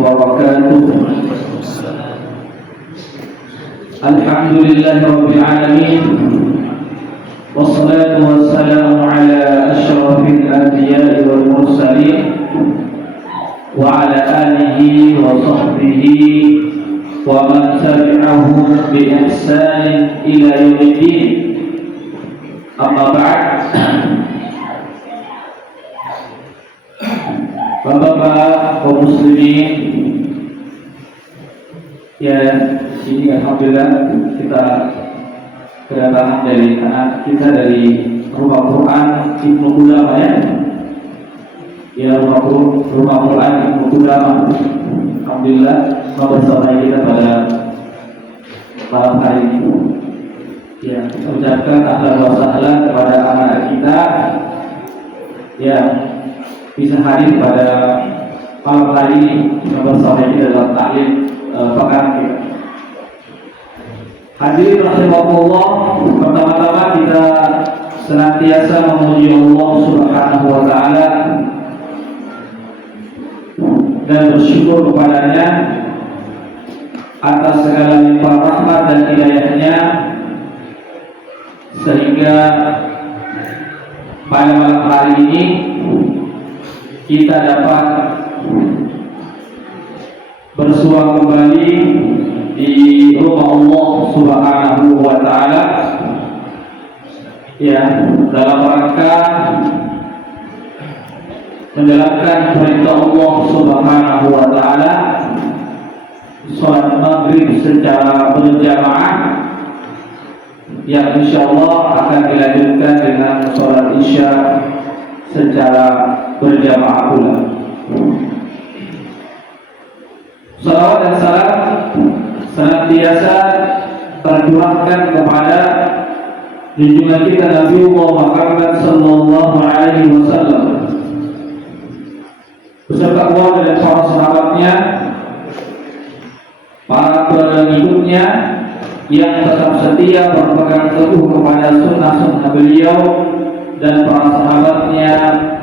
وبركاته. الحمد لله رب العالمين، والصلاة والسلام على أشرف الأنبياء والمرسلين وعلى آله وصحبه ومن تبعهم بإحسان إلى يوم الدين. أما بعد. Bapak-bapak kaum muslimin, ya sini alhamdulillah kita kedatangan dari anak kita dari Rumah Quran Ibnu Qudamah ya Rumah Quran Ibnu Qudamah. Alhamdulillah bersama kita pada malam hari ini. Ya, kita ucapkan ahlan wa sahlan kepada anak kita yang bisa hadir pada malam hari ini bersama kita dalam taklim pekan kita. Hadirin rahimakumullah, pertama-tama kita senantiasa memuji Allah Subhanahu wa taala dan bersyukur kepadanya atas segala limpah rahmat dan hidayahnya, sehingga pada malam hari ini kita dapat bersua kembali di rumah Allah Subhanahu wa taala, ya, dalam rangka menjalankan perintah Allah Subhanahu wa taala, salat maghrib secara berjamaah yang insyaallah akan dilanjutkan dengan salat isya secara berjamaah pula. Salawat dan salam senantiasa tercurahkan kepada junjungan kita Nabi Muhammad sallallahu alaihi wasallam beserta keluarga dan para sahabatnya, para pengikutnya yang tetap setia berpegang teguh kepada sunnah-sunnah beliau dan para sahabatnya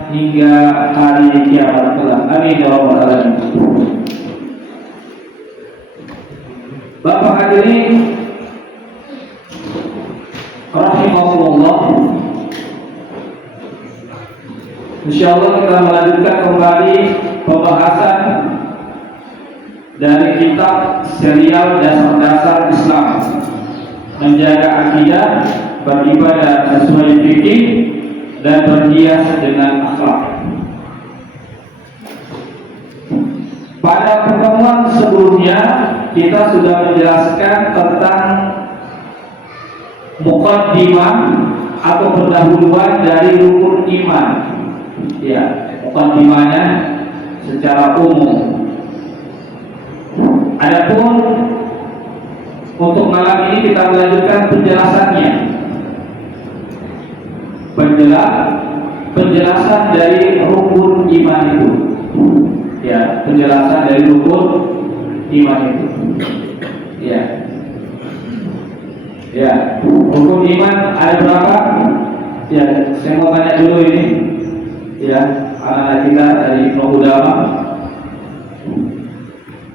hingga hari kiamat kelak. Amin ya rabbal alamin. Bapak hadirin rahimahullah, insyaallah kita melanjutkan kembali pembahasan dari kitab serial dasar-dasar Islam, menjaga akidah, beribadah sesuai fikih dan berhias dengan akhlak. Pada pertemuan sebelumnya kita sudah menjelaskan tentang muqaddimah atau pendahuluan dari rukun iman. Ya, muqaddimahnya secara umum. Adapun untuk malam ini kita melanjutkan penjelasannya. Penjelasan dari rukun iman itu, ya, penjelasan dari rukun iman itu, ya, rukun iman ada berapa? Ya, saya mau tanya dulu ini, ya, anak-anak kita dari Ibnu Qudamah,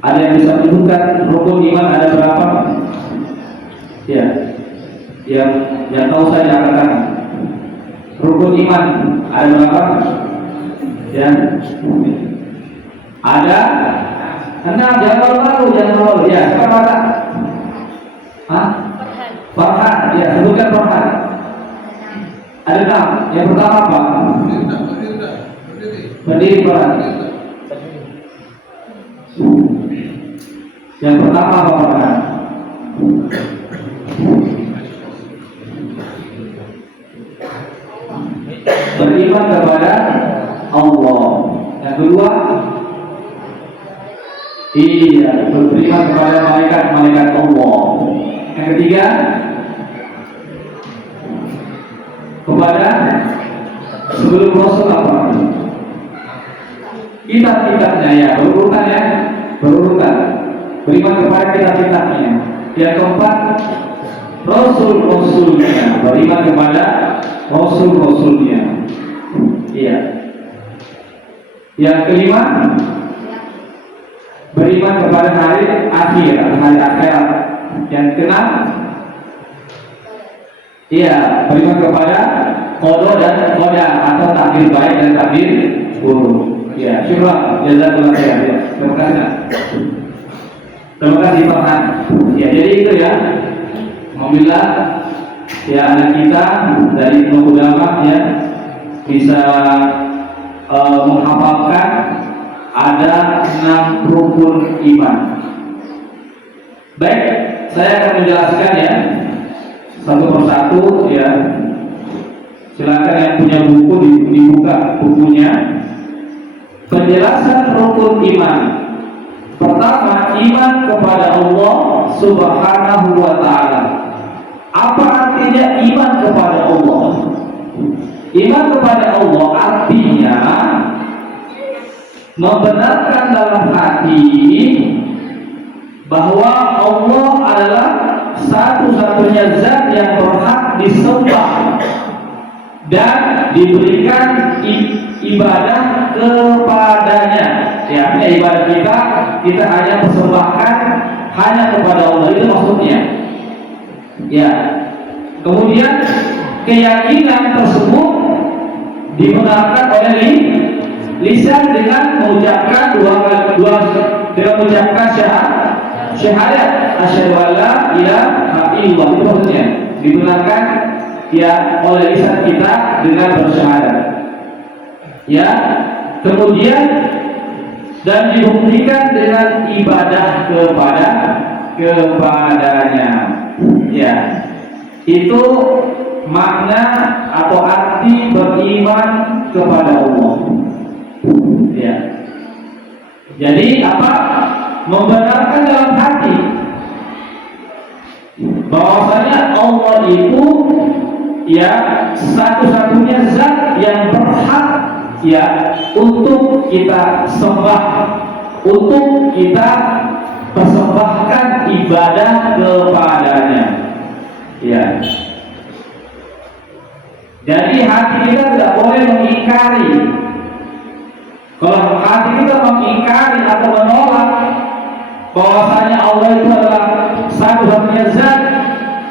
ada yang bisa menyebutkan rukun iman ada berapa? Ya, yang tahu saya katakan. Rukun iman ada berapa? Ya, ada 6. Jangan malu. Ya, sekarang mana? Farhan. Ya, sebutkan Farhan. Ada 6. Yang pertama apa? Berdiri Farhan. Yang pertama apa Farhan? Beriman kepada Allah. Yang kedua, beriman kepada malaikat-malaikat Allah. Yang ketiga, kepada sebelum Rasul apa? Kitab-kitabnya, ya, berurutan. Beriman kepada kitab-kitabnya. Yang keempat, Rasul-Rasulnya. Beriman kepada Rasul-Rasulnya. Iya. Yang kelima, beriman kepada hari akhir atau hari akhirat. Yang keenam, iya, beriman kepada qada dan qadar atau takdir baik dan takdir buruk. Ya, syukur, jazakallahu khairan. Ya, terima kasih. Nak. Terima kasih Pak Han. Ya, jadi itu ya. Alhamdulillah ya anak kita dari ulama ya bisa menghafalkan ada 6 rukun iman. Baik, saya akan menjelaskan ya satu persatu ya. Silakan yang punya buku dibuka bukunya. Penjelasan rukun iman. Pertama, iman kepada Allah Subhanahu wa ta'ala. Apa artinya iman kepada Allah? Iman kepada Allah artinya membenarkan dalam hati bahwa Allah adalah satu-satunya zat yang berhak disembah dan diberikan ibadah kepadanya. Ya, ibadah kita hanya persembahkan hanya kepada Allah, itu maksudnya. Ya. Kemudian keyakinan tersebut dibenarkan oleh lisan dengan mengucapkan dengan mengucapkan syahadat asyhadu an la ilaha illallah, itu maksudnya dibenarkan ya oleh lisan kita dengan bersyahadat. Ya, kemudian dan dibuktikan dengan ibadah kepadanya. Ya, itu makna atau arti beriman kepada Allah. Ya, jadi apa? Membenarkan dalam hati bahwasanya Allah itu ya satu-satunya zat yang berhak ya untuk kita sembah, untuk kita persembahkan ibadah kepadanya. Ya. Jadi hati kita tidak boleh mengingkari. Kalau hati kita mengingkari atau menolak bahwasanya Allah itu adalah satu-satunya zat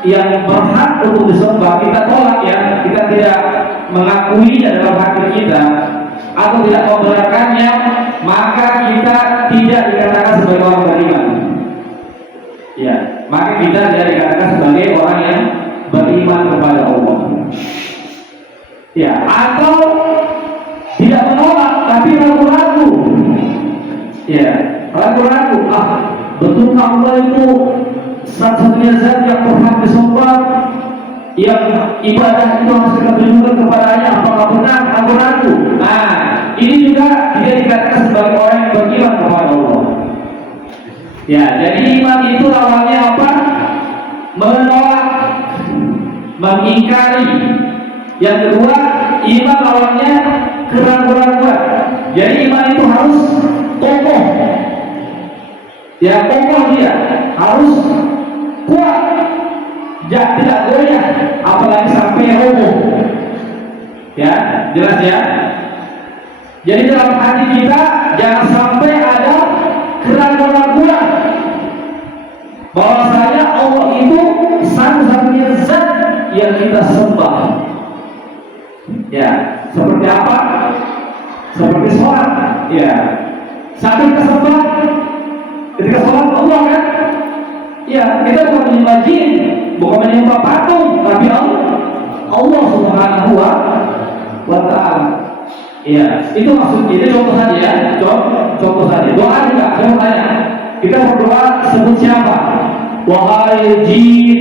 yang berhak untuk disembah, kita tolak ya, kita tidak mengakui dalam hati kita atau tidak membenarkannya, maka kita tidak dikatakan sebagai orang beriman. Ya, maka kita tidak dikatakan sebagai orang yang beriman kepada Allah. Ya, atau tidak menolak tapi ragu-ragu. Ya, ragu-ragu. Betulkah Allah itu satu-satunya zat yang berhak disembah, yang ibadah itu harus kita tunjukkan kepadanya? Apakah benar? Ragu-ragu. Nah, ini juga tidak dikatakan sebagai orang yang beriman kepada Allah. Ya, jadi iman itu lawannya apa? Menolak, mengingkari. Yang kedua, iman lawannya keraguan-raguan. Jadi iman itu harus kokoh. Ya, kokoh dia harus kuat, tidak goyah, apalagi sampai roboh. Ya, jelas ya. Jadi dalam hati kita jangan sampai ada keraguan-raguan bahwasanya Allah itu satu-satunya zat yang kita sembah. Ya, seperti apa? Seperti sholat. Ya, saat kita sembah, ketika sholat Allah kan? Ya, kita bukan menyembah jin, bukan menyembah patung, tapi Allah Subhanahu wa ta'ala. Ya, itu maksudnya. Itu contoh saja ya, contoh saja. Doa juga, saya tanya. Kita berdoa sebut siapa? Wahai jin,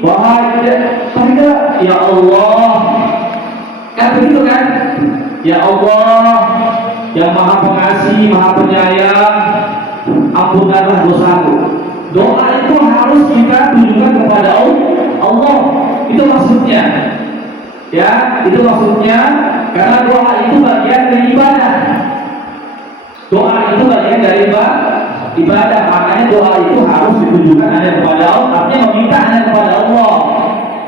wahai kita, ya Allah. Kan begitu kan? Ya Allah, yang Maha Pengasih, Maha Penyayang, ampunkanlah dosaku. Doa itu harus kita tunjukkan kepada Allah. Itu maksudnya. Ya, itu maksudnya. Karena doa itu bagian dari ibadah. Doa itu bagian dari ibadah. Makanya doa itu harus ditujukan hanya kepada Allah. Artinya meminta hanya kepada Allah.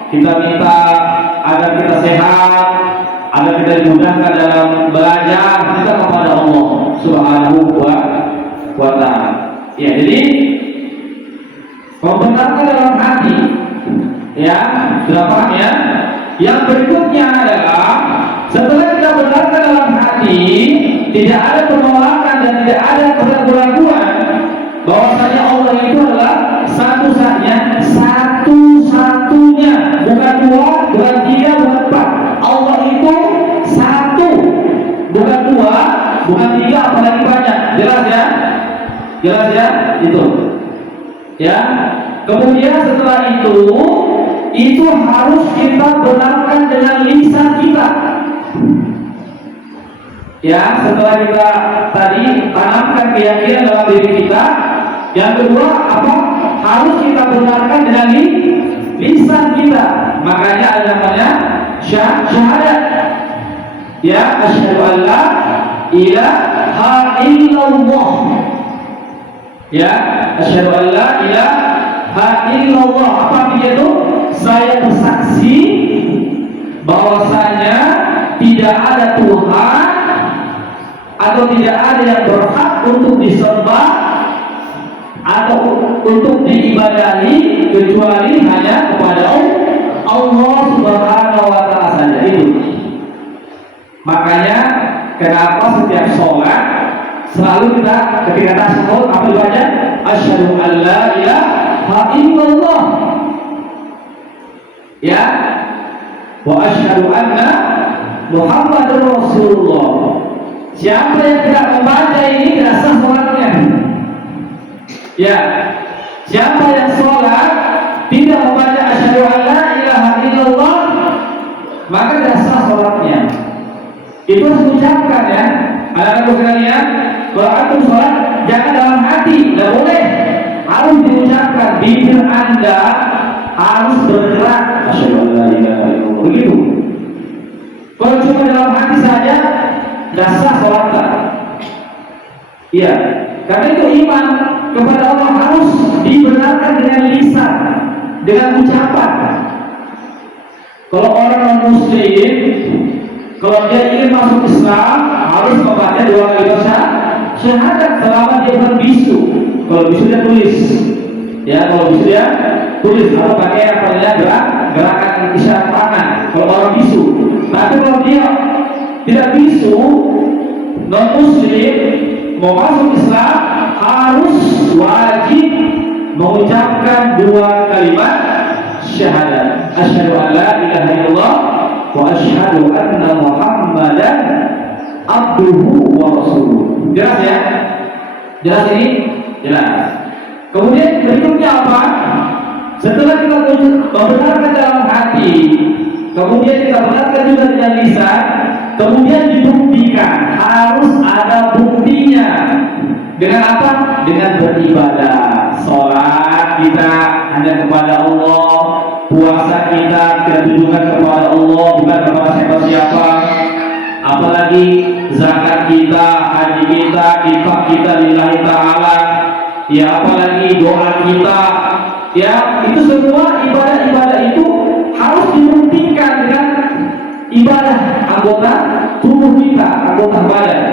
Kita minta agar kita sehat, agar kita dimudahkan dalam belajar, kita kepada Allah Subhanahu wa ta'ala. Ya, jadi membenarkan dalam hati, ya, sudah paham ya? Yang berikutnya adalah setelah kita benarkan dalam hati, tidak ada penolakan dan tidak ada keraguan bahwasanya Allah itu adalah satu-satunya, satu-satunya, bukan dua, bukan tiga, bukan empat. Allah itu satu, bukan dua, bukan tiga, apalagi banyak. Jelas ya? Jelas ya? Itu. Ya. Kemudian setelah itu harus kita benarkan dengan lisan kita. Ya, setelah kita tadi tanamkan keyakinan dalam diri kita, yang kedua apa? Harus kita benarkan dengan lisan kita. Makanya ada namanya syahadat. Ya, asyhadu an la ilaha illallah. Ya, asyhadu an la ilaha illallah. Apa artinya itu? Saya bersaksi bahwasanya tidak ada Tuhan atau tidak ada yang berhak untuk disembah atau untuk diibadahi kecuali hanya kepada Allah Subhanahu wa taala saja. Itu. Makanya kenapa setiap sholat selalu kita ketika tasyahud apa dibaca? Asyhadu an la ilaha illallah. Ya. Wa asyhadu anna Muhammadar Rasulullah. Siapa yang tidak membaca ini tidak sah sholatnya. Ya, siapa yang sholat tidak membaca asyhadu an la ilaha illallah, maka tidak sah sholatnya. Itu harus diucapkan ya. Anak-anak sekalian, kalau antum sholat jangan dalam hati, tidak boleh. Harus diucapkan, bibir Anda harus bergerak. Asyhadu an la ilaha illallah. Begitu. Kalau cuma dalam hati saja, tidak sah sholatnya. Iya, karena itu iman kepada Allah harus dibenarkan dengan lisan, dengan ucapan. Kalau orang non-muslim, kalau dia ingin masuk Islam, harus membaca 2 kali syahadat selama dia bukan bisu. Kalau bisu dia tulis, ya kalau bisu dia tulis atau pakai apa namanya gerakan isyarat tangan. Kalau orang bisu, tapi kalau dia tidak bisu, non-muslim mau masuk Islam harus wajib mengucapkan 2 kalimat syahadat. Asyhadu an la ilaha illallah wa asyhadu anna Muhammadan abduhu wa rasuluh. Jelas ya? Jelas ini? Jelas. Kemudian berikutnya apa? Setelah kita membenarkan dalam hati, kemudian kita benarkan juga dengan lisan, kemudian dibuktikan, harus ada buktinya. Dengan apa? Dengan beribadah. Sholat kita hanya kepada Allah, puasa kita tujukan kepada Allah, bukan kepada siapa-siapa. Apalagi zakat kita, haji kita, infak kita lillahi ta'ala. Ya, apalagi doa kita. Ya, itu semua ibadah-ibadah itu harus dibuktikan dengan ibadah anggota tubuh kita, anggota badan.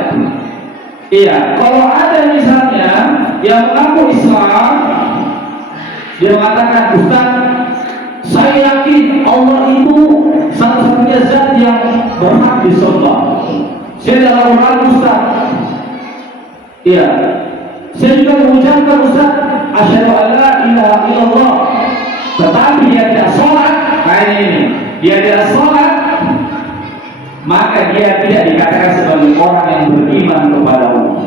Iya, kalau ada misalnya yang mengaku Islam, dia mengatakan, Ustaz, saya yakin Allah itu satu-satunya zat yang berhak disembah. Saya adalah orang Ustaz. Iya, saya juga mengucapkan Ustaz, asyhadu an la ilaha illallah. Tetapi dia tidak sholat, kayak ini, dia tidak sholat, maka dia tidak dikatakan sebagai orang yang beriman kepada Allah.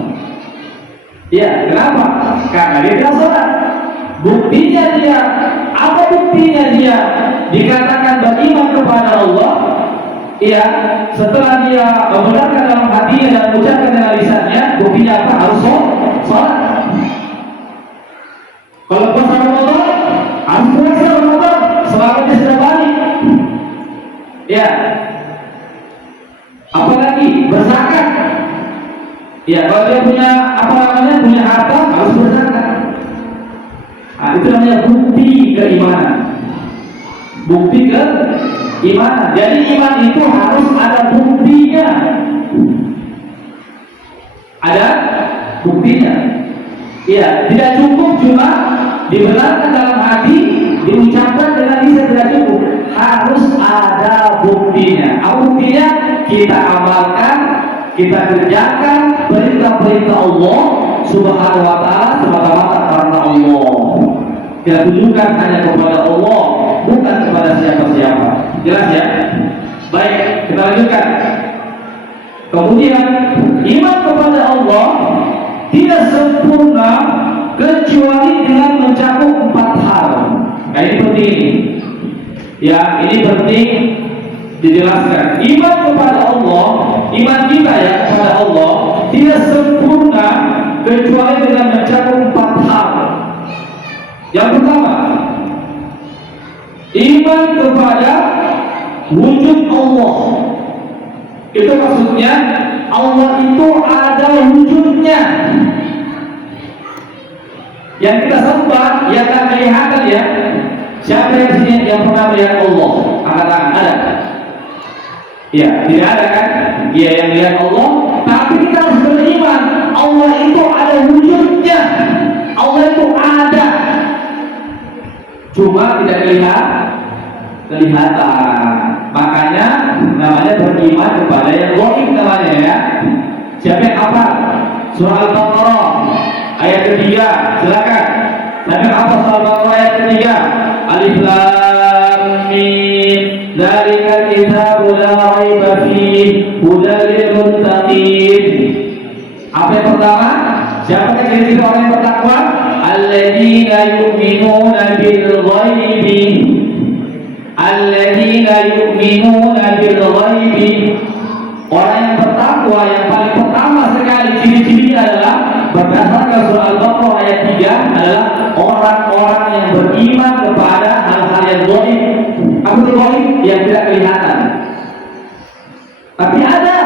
Ya, kenapa? Karena dia tidak sholat. Buktinya dia, apa buktinya dia dikatakan beriman kepada Allah? Ya, setelah dia membenarkan dalam hatinya dan mengucapkan dengan lisannya, buktinya apa? Harus sholat. Kalau puasa Ramadan, harus puasa Ramadan selama dia sudah balik. Ya. Apalagi berzakat. Ya, kalau dia punya apa namanya, punya harta harus berzakat. Nah, itu namanya bukti keimanan. Bukti keimanan. Jadi iman itu harus ada buktinya. Ada buktinya. Iya, tidak cukup cuma dibenarkan dalam hati, diucapkan dengan lisan tidak cukup. Harus ada buktinya. Apa buktinya? Kita amalkan, kita kerjakan perintah-perintah Allah Subhanahu wa taala semata-mata karena Allah. Kita tunjukkan hanya kepada Allah, bukan kepada siapa-siapa. Jelas ya? Baik, kita lanjutkan. Kemudian iman kepada Allah tidak sempurna kecuali dengan mencakup 4 hal. Nah, ini penting ini. Ya, ini penting dijelaskan. Iman kepada Allah, iman kita ya kepada Allah tidak sempurna kecuali dengan mencakup 4 hal. Yang pertama, iman kepada wujud Allah. Itu maksudnya Allah itu ada wujudnya. Yang kita sembah yang tak kelihatan ya. Siapa yang sini yang pernah melihat Allah? Angkat tangan, ada? Ya, tidak ada kan? Dia yang lihat Allah, tapi kita harus beriman Allah itu ada wujudnya. Allah itu ada. Cuma tidak kelihatan. Makanya namanya beriman kepada yang gaib namanya ya. Siapa yang apa? Surah Al-Baqarah ayat ketiga, silakan. Siapa yang apa surah Al-Baqarah ayat ketiga? Alif Lam Mim. Dzalikal kitabu la raiba fihi hudal lil muttaqin. Apa yang pertama? Siapa yang jadi orang yang bertakwa? Alladzina yu'minuna bil ghaibi. Alladzina yu'minuna bil ghaibi. Orang yang bertakwa yang paling pertama sekali ciri-cirinya adalah berdasarkan surah Al-Baqarah ayat 3 adalah orang-orang yang beriman kepada hal-hal yang gaib. Apa itu gaib? Yang tidak kelihatan. Tapi ada.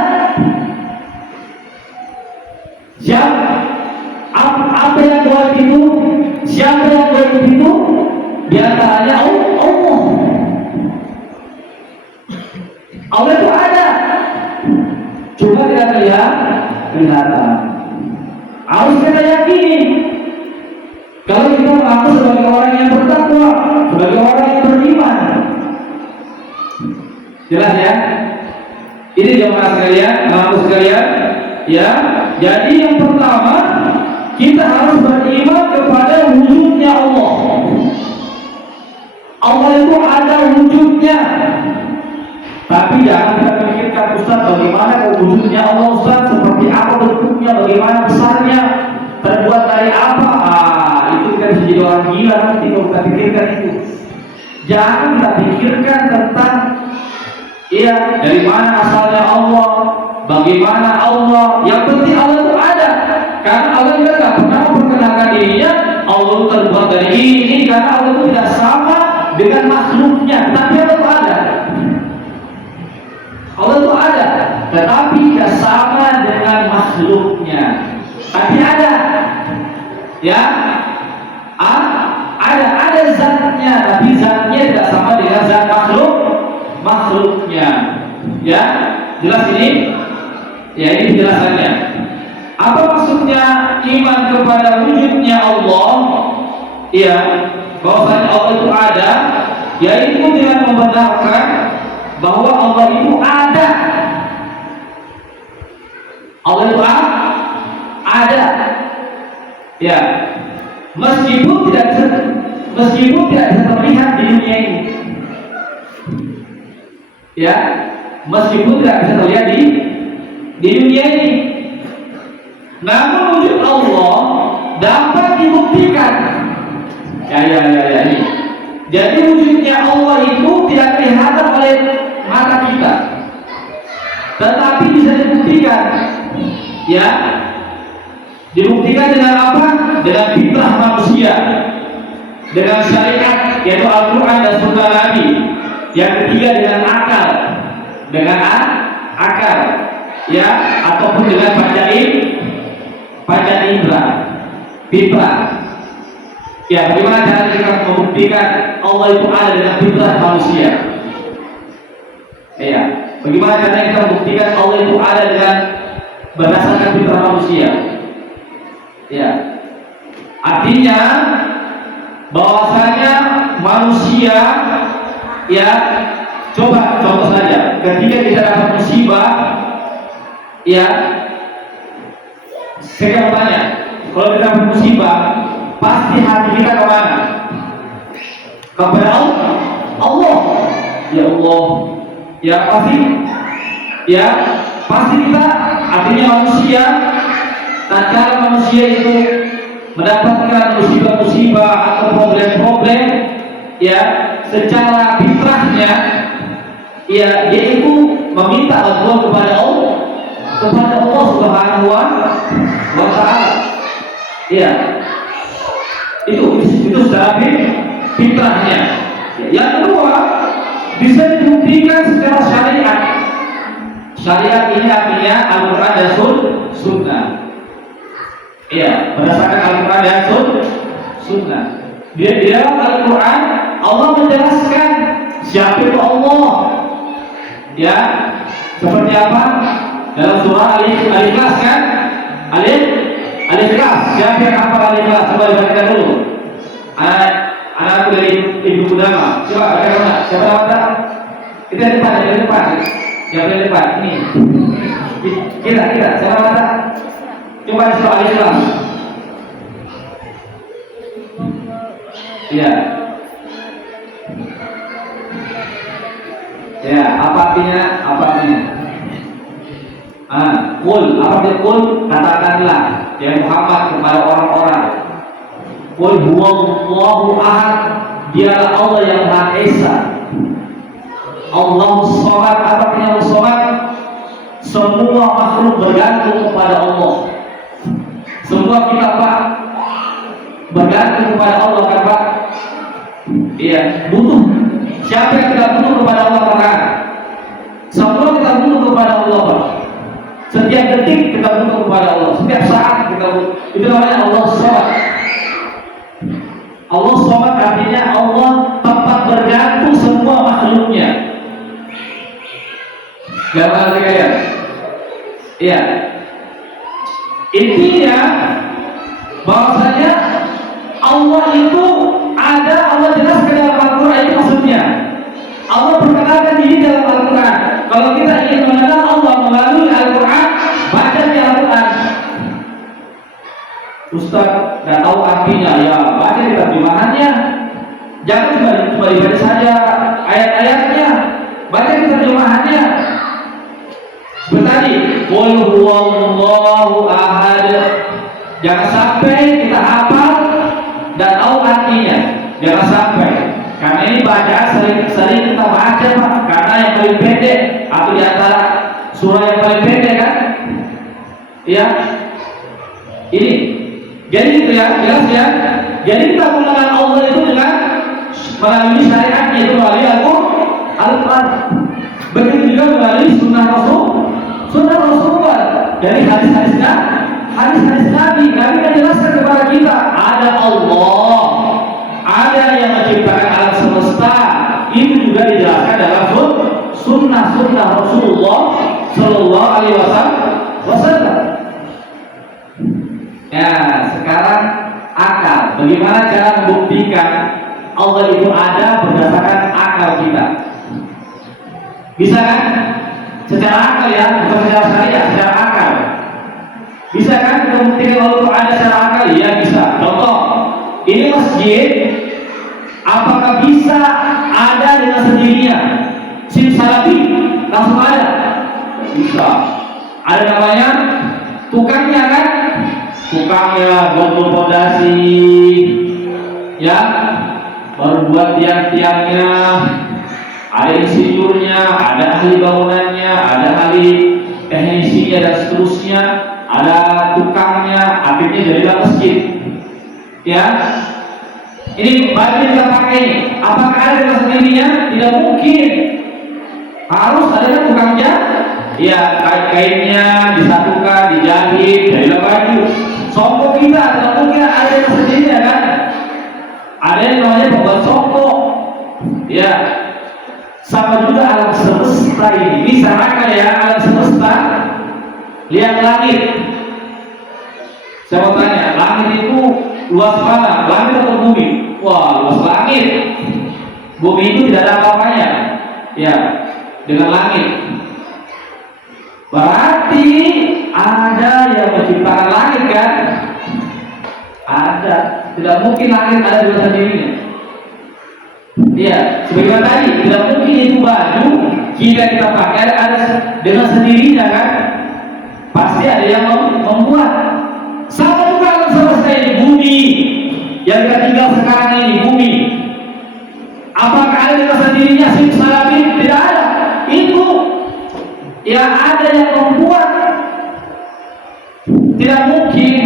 Apa yang gaib itu? Siapa yang gaib itu? Di antaranya Allah. Allah itu ada, cuma tidak kelihatan. Harus kita yakini. Kalau kita mengaku sebagai orang yang bertakwa, sebagai orang yang beriman, jelas ya. Ini jemaah sekalian, mengaku sekalian, ya. Jadi yang pertama kita harus beriman kepada wujudnya Allah. Allah itu ada wujudnya. Tapi jangan kita pikirkan Ustaz bagaimana wujudnya Allah Ustaz, seperti apa bentuknya, bagaimana besarnya, terbuat dari apa. Itu kita bisa jadi orang gila nanti kalau kita pikirkan itu. Jangan kita pikirkan tentang dari mana asalnya Allah, bagaimana Allah. Yang penting Allah itu ada. Karena Allah juga tidak pernah memperkenalkan dirinya Allah terbuat dari ini, karena Allah itu tidak sama dengan makhluknya, tapi Allah itu ada. Allah itu ada, tetapi tidak sama dengan makhluknya. Tapi ada, ya, ada zatnya, tapi zatnya tidak sama dengan zat makhluknya. Ya, jelas ini? Ya, ini penjelasannya. Apa maksudnya iman kepada wujudnya Allah? Ya, bahwasanya Allah itu ada, yaitu dengan membenarkan bahwa Allah itu ada. Allah itu ada. Ya. Meskipun tidak bisa terlihat di dunia ini. Ya. Meskipun tidak bisa terlihat di dunia ini. Namun wujud Allah dapat dibuktikan. Ya. Jadi wujudnya Allah itu tidak kelihatan oleh mata kita, tetapi bisa dibuktikan. Ya, dibuktikan dengan apa? Dengan fitrah manusia, dengan syariat yaitu Al-Quran dan Sunnah Nabi. Yang ketiga dengan akal, ya, ataupun dengan panca indera, fitrah. Ya, bagaimana cara kita membuktikan Allah itu ada dengan fitrah manusia? Ya, bagaimana cara kita membuktikan Allah itu ada dengan berdasarkan fitrah manusia? Ya, Artinya bahwasanya manusia, ya, coba contoh saja, ketika kita dapat musibah, ya, saya tanya, kalau kita dapat musibah, pasti hati kita kemana? Kepada Allah. Ya Allah, ya pasti kita, artinya manusia, tatkala manusia itu mendapatkan musibah-musibah atau problem-problem, ya, secara fitrahnya, ya, dia itu meminta bantuan kepada Allah Subhanahu wa Ta'ala. Ya, itu secara fitrahnya. Yang kedua, bisa dibuktikan secara syariat. Syariat ini artinya Al-Quran dan Sunnah. Iya, berdasarkan Al-Quran dan Sunnah. Di dalam Al-Quran Allah menjelaskan siapa itu Allah. Ya, seperti apa? Dalam surah Al-Ikhlas kan? Al-Ikhlas. Siapa yang hafal Al-Ikhlas? Coba dibacakan dulu. Anakku dari Ibu Kudama. Coba bagaimana? Siapa tahu? Kita di depan. Yang di depan ini. Kita. Siapa tahu? Coba di surah Al-Ikhlas. Iya. Ya, apa artinya? Qul, apa artinya qul? Katakanlah ya Muhammad kepada orang-orang. Qul huwallahu ahad, dialah Allah yang Maha Esa. Allahus Samad, apa artinya Allahus Samad? Semua makhluk bergantung kepada Allah. Semua kita, Pak, bergantung kepada Allah kan, Pak? Iya, butuh. Siapa yang tidak butuh kepada Allah, Pak? Semua kita butuh kepada Allah, Pak. Setiap detik kita butuh kepada Allah. Setiap saat kita butuh. Itu namanya Allah Samad. Allah Samad artinya Allah tempat bergantung semua makhluknya. Jangan kalian. Iya. Intinya bahwasanya Allah itu ada, Allah jelaskan dalam Al-Quran. Itu maksudnya Allah perkenalkan diri dalam Al-Quran. Kalau kita ingin mengenal Allah melalui Al-Quran, baca di Al-Quran. Ustaz nggak tahu artinya, ya baca di terjemahannya. Jangan cuma dibaca saja ayat-ayatnya, baca di terjemahannya. Seperti tadi, qul huwallahu ahad. Jangan sampai kita hafal dan tahu artinya. Jangan sampai. Karena ini bacaan sering kita baca, Pak. Karena yang paling pendek atau di antara surah yang paling pendek kan? Ya. Ini. Jadi itu ya, jelas ya. Jadi kita mengenal Allah itu dengan melalui syariatnya, itu melalui Al-Quran. Begitu juga melalui sunnah Rasulullah. Dari hadis-hadis Nabi menjelaskan kepada kita ada Allah, ada yang menciptakan alam semesta. Itu juga dijelaskan dalam sunnah Rasulullah Sallallahu Alaihi Wasallam. Ya, sekarang akal. Bagaimana cara membuktikan Allah itu ada berdasarkan akal kita? Bisa kan? Secara akal ya, bukan secara syariat, secara akal. Bisa kan kita membuktikan Allah itu ada secara akal? Ya bisa. Contoh, ini masjid, apakah bisa ada dengan sendirinya? Simsalabim langsung ada? Bisa. Ada namanya tukangnya kan? Tukangnya bangun fondasi, ya, baru buat tiang-tiangnya, ada insinyurnya, ada ahli bangunannya, ada ahli teknisinya dan seterusnya, ada tukangnya, akhirnya jadilah masjid. Ya, ini baju yang kita pakai ini, apakah ada dengan sendirinya? Tidak mungkin. Harus ada tukangnya. Ya, kain-kainnya disatukan, dijahit, jadilah baju. Songkok kita tidak mungkin ada yang sendirinya kan? Ada yang namanya pembuat songkok. Ya, sama juga alam semesta ini. Misalkan ya, alam semesta, lihat langit. Saya mau tanya, langit itu luas mana? Langit atau bumi? Wah, luas langit. Bumi itu tidak ada apa-apanya. Ya, dengan langit. Berarti ada yang menciptakan langit kan? Ada. Tidak mungkin langit ada dengan sendirinya. Iya, sebagaimana tadi, tidak mungkin itu baju kita pakai ada dengan sendirinya kan? Pasti ada yang membuat. Sama juga alam semesta ini, bumi yang kita tinggal sekarang ini, bumi. Apakah ada dengan sendirinya simsalabim? Tidak ada. Itu yang ada yang membuat. Tidak mungkin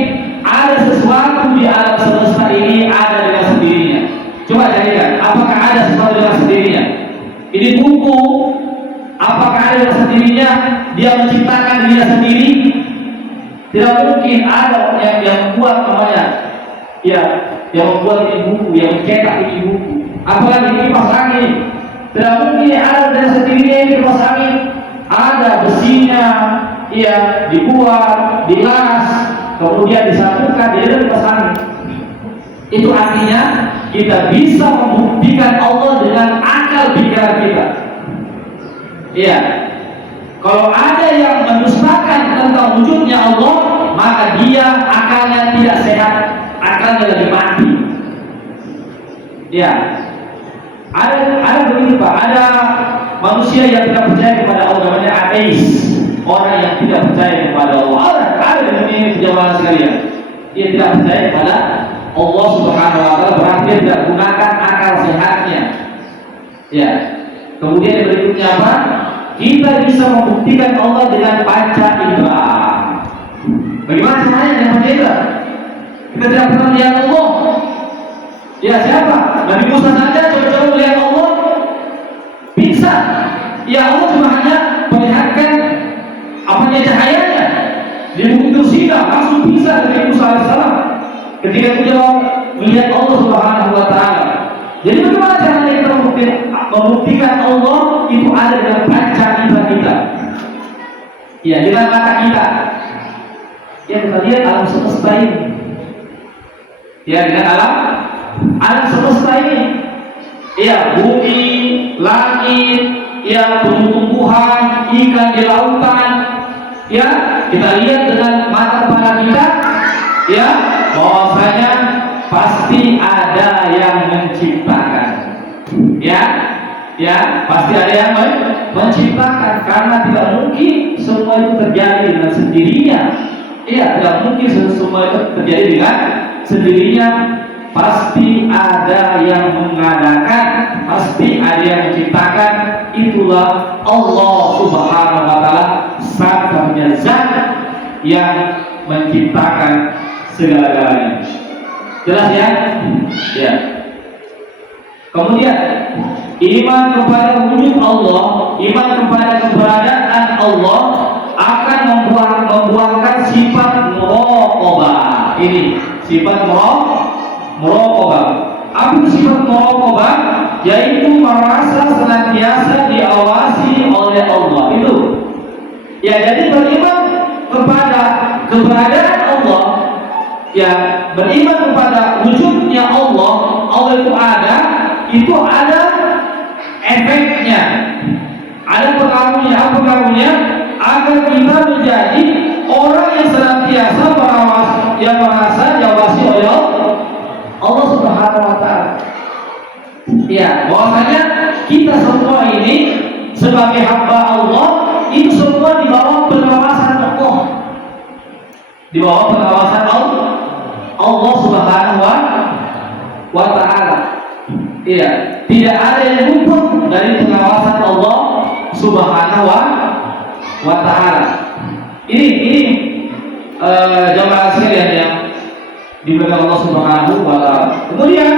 ada sesuatu di alam semesta ini ada dengan sendirinya. Coba carikan, apakah ada sesuatu dengan sendirinya? Ini buku, apakah ada dengan sendirinya? Dia menciptakan dirinya sendiri? Tidak mungkin ada yang membuat namanya, ya, yang membuat ini buku, yang mencetak ini buku. Apalagi kipas angin, tidak mungkin ada dengan sendirinya kipas angin. Ada besinya, ya, dibuat, dilas, kemudian disatukan, dia kipas angin. Itu artinya kita bisa membuktikan Allah dengan akal pikiran kita. Iya. Kalau ada yang mendustakan tentang wujudnya Allah, maka dia akalnya tidak sehat, akalnya lagi mati. Ya, ada begitu Pak. Ada manusia yang tidak percaya kepada Allah, namanya ateis, orang yang tidak percaya kepada Allah. Ada di dunia ini jemaah sekalian, dia tidak percaya kepada Allah Subhanahu Wa Taala, berarti dia tidak gunakan akal sehatnya. Ya. Kemudian yang berikutnya apa? Kita bisa membuktikan Allah dengan panca indera. Bagaimana caranya dengan panca indera? Kita tidak pernah melihat Allah. Ya, siapa? Nabi Musa saja coba-coba melihat Allah, pingsan. Ya, Allah cuma hanya perlihatkan apanya cahayanya. Di bukit Tursina langsung pingsan dari Musa alaihissalam ketika dia melihat Allah Subhanahu Wa Taala. Jadi bagaimana caranya kita membuktikan Allah itu ada dalam panca indera kita? Ya, dengan mata kita. Ya, kita lihat alam semesta ini. Ya, dengan alam semesta ini. Ya, bumi, langit, ya, tumbuh-tumbuhan, ikan di lautan. Ya, kita lihat dengan mata kepala kita. Ya, bahwasanya pasti ada yang menciptakan. Ya, pasti ada yang menciptakan, karena tidak mungkin semua itu terjadi dengan sendirinya. Iya, tidak mungkin semua itu terjadi dengan sendirinya. Pasti ada yang mengadakan, pasti ada yang menciptakan. Itulah Allah Subhanahu Wa Taala, satu-satunya zat yang menciptakan segala-galanya. Jelas ya? Ya. Kemudian iman kepada wujud Allah, iman kepada keberadaan Allah akan membuahkan sifat muraqabah. Ini sifat muraqabah. Apa itu sifat muraqabah? Yaitu merasa senantiasa diawasi oleh Allah. Itu. Ya, jadi beriman kepada keberadaan Allah, ya, beriman kepada wujudnya Allah, Allah itu ada efeknya, ada pengaruhnya. Apa pengaruhnya? Agar kita menjadi orang yang senantiasa merasa diawasi oleh Allah Subhanahu Wa Taala. Ya, bahwasanya kita semua ini sebagai hamba Allah itu semua di bawah pengawasan Allah, di bawah pengawasan Allah Subhanahu Wa Taala. Iya, tidak ada yang luput dari pengawasan Allah Subhanahu Wa Taala. Ini jamaah sekalian yang diberkahi Allah Subhanahu Wa Taala. Kemudian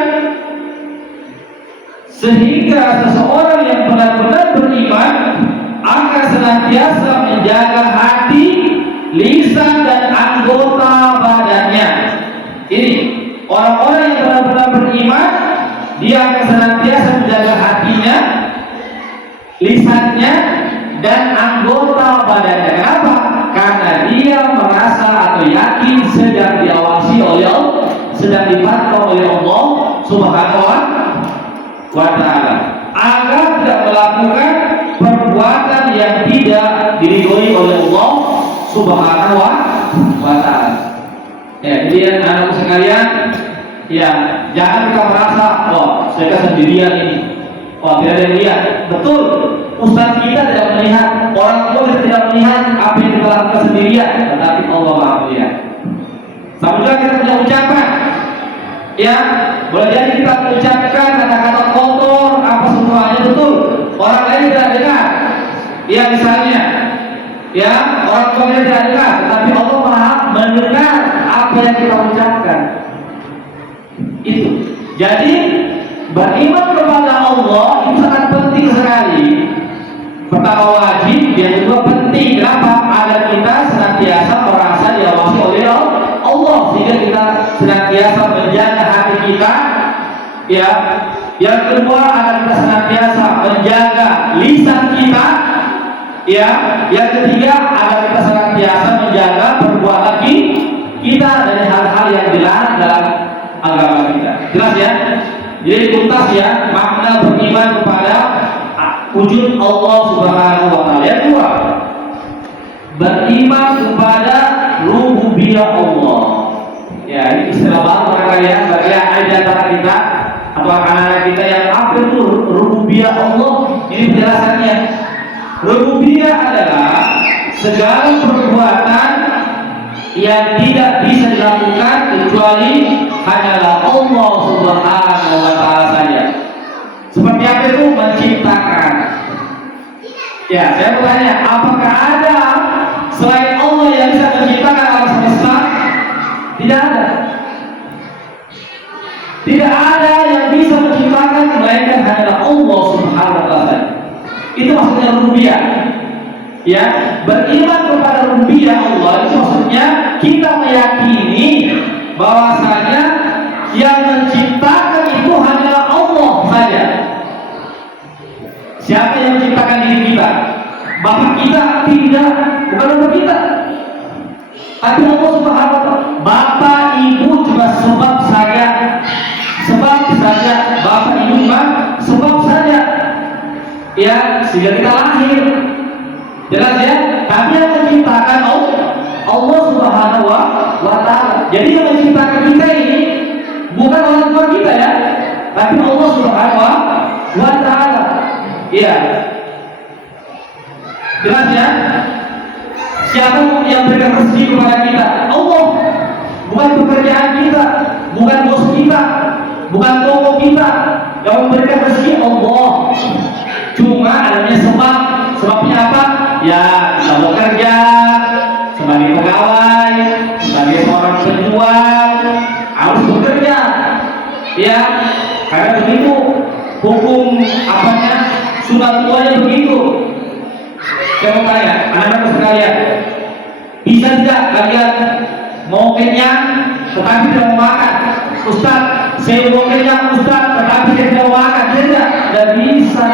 sehingga seseorang yang benar-benar beriman akan senantiasa menjaga hati, lisan dan anggota badannya. Ini orang-orang yang benar-benar beriman, dia akan senantiasa menjaga hatinya, lisannya dan anggota badannya. Kenapa? Karena dia merasa atau yakin sedang diawasi oleh Allah, sedang dipantau oleh Allah Subhanahu wa Ta'ala, agar tidak melakukan perbuatan yang tidak diridhoi oleh Allah Subhanahu wa Ta'ala. Ya, jadi anak-anak sekalian, ya jangan kita merasa, oh saya sendirian ini, oh tidak ada yang lihat. Betul, ustaz kita tidak melihat, orang tua kita tidak melihat apa yang kita lakukan sendirian, tetapi Allah Maha melihat. Sama juga kita punya ucapan, ya boleh jadi kita mengucapkan kata-kata kotor, apa semuanya betul, orang lain tidak dengar, ya misalnya, ya orang tua kita tidak dengar, tetapi Allah Maha mendengar apa yang kita ucapkan. Itu. Jadi beriman kepada Allah itu sangat penting sekali. Pertama wajib, yang kedua penting. Kenapa? Agar kita senantiasa merasa diawasi oleh Allah, sehingga kita senantiasa menjaga hati kita. Ya. Yang kedua, agar kita senantiasa menjaga lisan kita. Ya. Yang ketiga, agar kita senantiasa menjaga perbuatan kita dari hal-hal yang dilarang dalam agama kita. Jelas ya? Jadi tuntas ya makna beriman kepada wujud Allah Subhanahu wa Ta'ala. Yang kedua, beriman kepada rububiyah Allah. Ya, ini istilah baru barangkali ya bagi yang di antara kita atau anak-anak kita yang apa itu rububiyah Allah. Ini penjelasannya. Rububiyah adalah segala perbuatan yang tidak bisa dilakukan kecuali hanyalah Allah Subhanahu wa Ta'ala saja. Seperti apa itu? Menciptakan. Ya, saya bertanya, apakah ada selain Allah yang bisa menciptakan alam semesta? Tidak ada. Tidak ada yang bisa menciptakan melainkan hanyalah Allah Subhanahu wa Ta'ala. Itu maksudnya rububiyah. Ya, beriman kepada rububiyah Allah itu maksudnya kita meyakini bahwasanya yang menciptakan itu hanyalah Allah saja. Siapa yang menciptakan diri kita? Bapak kita? Tidak, bukan bapak kita. Tapi Allah Subhanahu wa Ta'ala. Bapak ibu cuma sebab saja. Sebab saja. Bapak ibu cuma sebab saja. Ya, sehingga kita lahir. Jelas ya? Tapi yang menciptakan Allah Subhanahu wa Ta'ala. Jadi yang menciptakan kita ini bukan orang tua kita ya, tapi Allah Subhanahu wa Ta'ala. Iya. Jelas ya? Siapa yang berikan rezeki kepada kita? Allah. Bukan pekerjaan kita, bukan bos kita, bukan toko kita. Yang memberikan rezeki Allah. Cuma adanya sebab. Sebabnya apa? Ya, kita bekerja sebagai pegawai, sebagai seorang penjual, harus bekerja. Ya, karena begitu hukum apanya sudah tuanya begitu. Saya mau tanya, anak-anak sekalian, bisa tidak kalian mau kenyang tetapi tidak mau makan? Ustaz, saya mau kenyang Ustaz, tetapi saya tidak mau makan. Tidak bisa.